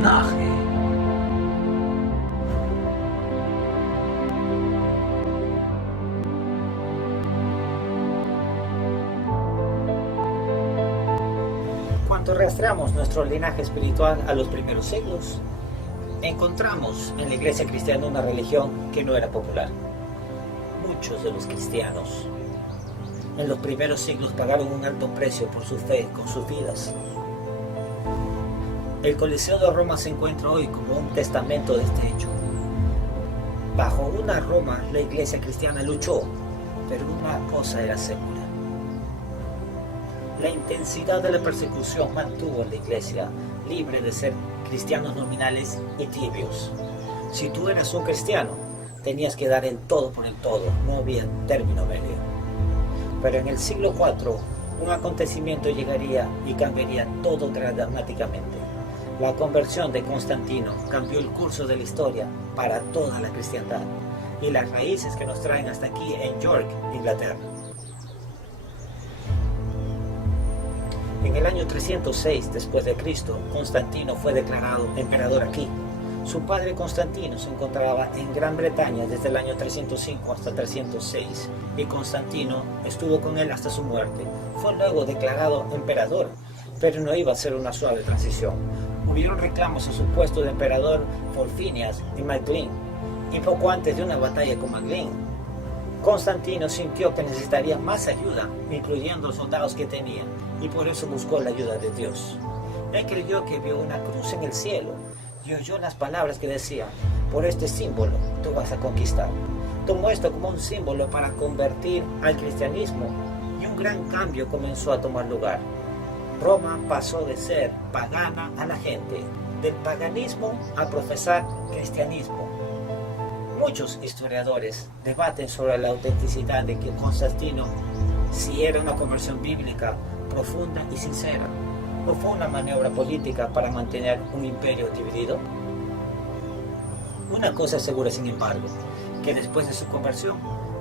linaje. Cuando rastreamos nuestro linaje espiritual a los primeros siglos, encontramos en la iglesia cristiana una religión que no era popular. Muchos de los cristianos en los primeros siglos pagaron un alto precio por su fe con sus vidas. El Coliseo de Roma se encuentra hoy como un testamento de este hecho. Bajo una Roma la iglesia cristiana luchó, pero una cosa era segura. La intensidad de la persecución mantuvo a la iglesia libre de ser cristianos nominales y tibios. Si tú eras un cristiano, tenías que dar el todo por el todo, no había término medio. Pero en el siglo IV, un acontecimiento llegaría y cambiaría todo dramáticamente. La conversión de Constantino cambió el curso de la historia para toda la cristiandad y las raíces que nos traen hasta aquí en York, Inglaterra. En el año 306 después de Cristo, Constantino fue declarado emperador aquí. Su padre Constantino se encontraba en Gran Bretaña desde el año 305 hasta 306 y Constantino estuvo con él hasta su muerte. Fue luego declarado emperador, pero no iba a ser una suave transición. Hubieron reclamos a su puesto de emperador por Phineas y Maclean, y poco antes de una batalla con Maclean, Constantino sintió que necesitaría más ayuda, incluyendo los soldados que tenía, y por eso buscó la ayuda de Dios. Él creyó que vio una cruz en el cielo y oyó las palabras que decían: por este símbolo tú vas a conquistar. Tomó esto como un símbolo para convertir al cristianismo y un gran cambio comenzó a tomar lugar. Roma pasó de ser pagana a la gente, del paganismo a profesar cristianismo. Muchos historiadores debaten sobre la autenticidad de que Constantino, si era una conversión bíblica profunda y sincera, o fue una maniobra política para mantener un imperio dividido. Una cosa es segura, sin embargo, que después de su conversión,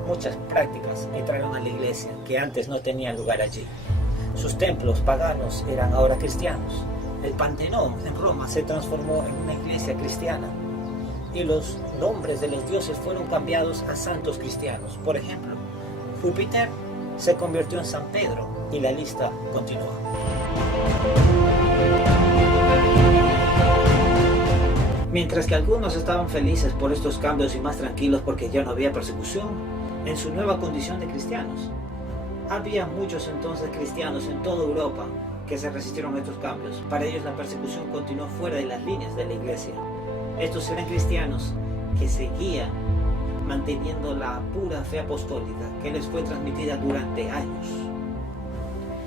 muchas prácticas entraron a la iglesia que antes no tenían lugar allí. Sus templos paganos eran ahora cristianos. El Panteón en Roma se transformó en una iglesia cristiana y los nombres de los dioses fueron cambiados a santos cristianos. Por ejemplo, Júpiter se convirtió en San Pedro y la lista continúa. Mientras que algunos estaban felices por estos cambios y más tranquilos porque ya no había persecución en su nueva condición de cristianos, había muchos entonces cristianos en toda Europa que se resistieron a estos cambios. Para ellos la persecución continuó fuera de las líneas de la iglesia. Estos eran cristianos que seguían manteniendo la pura fe apostólica que les fue transmitida durante años.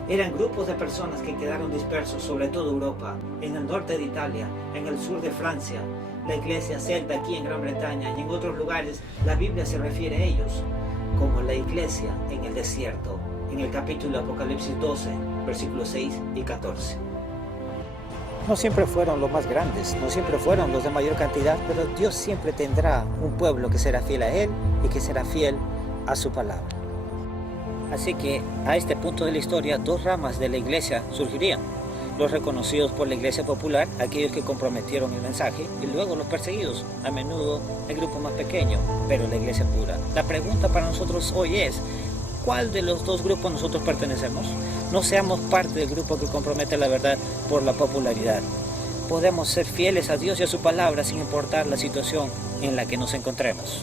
Eran grupos de personas que quedaron dispersos sobre toda Europa, en el norte de Italia, en el sur de Francia, la iglesia celta aquí en Gran Bretaña y en otros lugares. La Biblia se refiere a ellos como la iglesia en el desierto, en el capítulo de Apocalipsis 12, versículos 6 y 14. No siempre fueron los más grandes, no siempre fueron los de mayor cantidad, pero Dios siempre tendrá un pueblo que será fiel a Él y que será fiel a su palabra. Así que a este punto de la historia, dos ramas de la iglesia surgirían: los reconocidos por la iglesia popular, aquellos que comprometieron el mensaje, y luego los perseguidos, a menudo el grupo más pequeño, pero la iglesia pura. La pregunta para nosotros hoy es: ¿cuál de los dos grupos nosotros pertenecemos? No seamos parte del grupo que compromete la verdad por la popularidad. Podemos ser fieles a Dios y a su palabra sin importar la situación en la que nos encontremos.